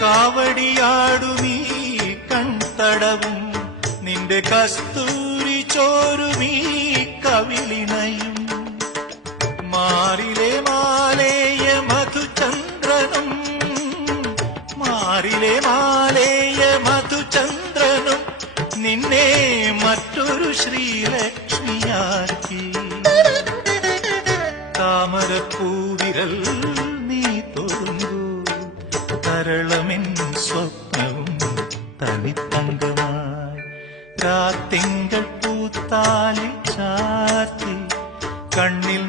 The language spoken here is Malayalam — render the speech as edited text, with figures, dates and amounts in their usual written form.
കാവടിയാടുമീ കൺതടവും നിന്റെ കസ്തൂരി ചോരുമീ കവിളിണയും മാറിലെ മാലേയ മധുചന്ദ്രനും മാറിലെ മാലേയ മധുചന്ദ്രനും നിന്നെ മറ്റൊരു ശ്രീലക്ഷ്മിയാക്കി താമരപ്പൂവിരൽ നീ തൊടുമ്പോ തരളമിൻ സ്വപ്നവും തനിത്തങ്കമായി രാത്തിങ്കൾ പൂത്താലി ചാത്തി കണ്ണിൽ